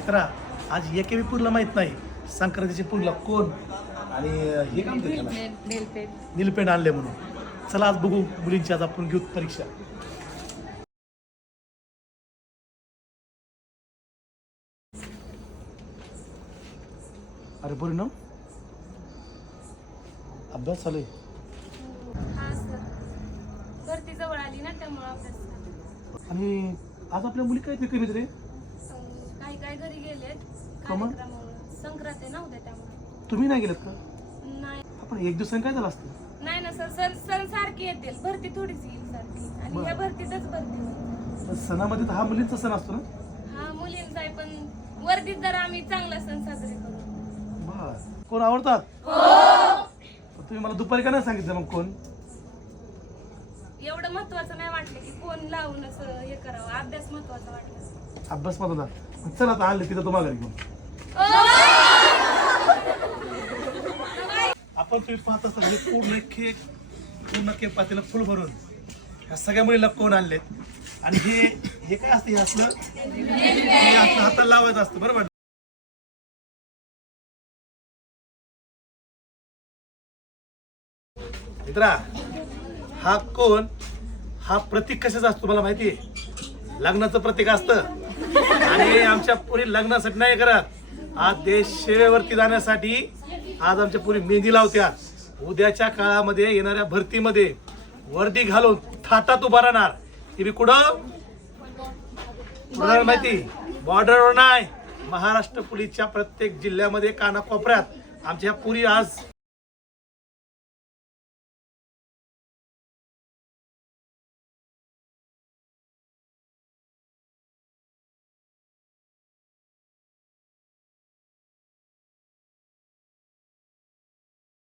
मित्रा आज एकेबी पूरला माहित नाही संक्रांतीच्या पूरला कोण आणि हे काम नीलपेंट आणले म्हणून. चला आज बघू मुलींची आज आपण घेऊ परीक्षा. अरे बरं ना अभ्यास चालू आहे. हा सर, भरती जवळ आली ना त्यामुळे अभ्यास झाला. आणि आज आपल्या मुली काय ते कमीत रे काही काय घरी गेलेत का मग? कार्यक्रमामुळे. संक्रांत आहे ना उद्या त्यामुळे. तुम्ही नाही गेलात का? नाही आपण एक दिवसांनी काय झालं असतं. नाही ना सर, सण सारखी येतील, भरती थोडीच येईल सारखी आणि बरं. ह्या भरतीतच भरती होईल. तर सणामध्ये तर हा मुलींचा सण असतो ना. हा मुलींचा आहे, पण वर्दीत जर आम्ही चांगला सण साजरे करू. बर कोण आवडतात? तुम्ही मला दुपारी का नाही सांगितलं मग कोण? एवढं महत्वाचं नाही वाटलं की कोण लावून असं हे करावं. अभ्यास महत्वाचा वाटला. अभ्यास मधला चला आता आणले तिथं तुम्हाला घेऊन. आपण तुम्ही पाहत असता हे पूर्ण केक पातेला फुल भरून ह्या सगळ्या मुलीला कोण आणलेत. आणि हे काय असतं, हे असलं हाताला लावायचं असतं बरोबर. मित्रा हा कोण, हा प्रतीक कशाचा असतो मला माहितीये. लग्नाचं प्रतीक असतं आणि आमच्या पुरी लग्नासाठी नाही करत, आज देश सेवेवरती जाण्यासाठी आज आमच्या पुरी मेहंदी लावत्या. उद्याच्या काळामध्ये येणाऱ्या भरतीमध्ये वर्दी घालून थाटात उभा राहणार. ती बी कुठं माहिती, बॉर्डरवर नाही, महाराष्ट्र पोलीसच्या प्रत्येक जिल्ह्यामध्ये कानाकोपऱ्यात आमच्या पुरी आज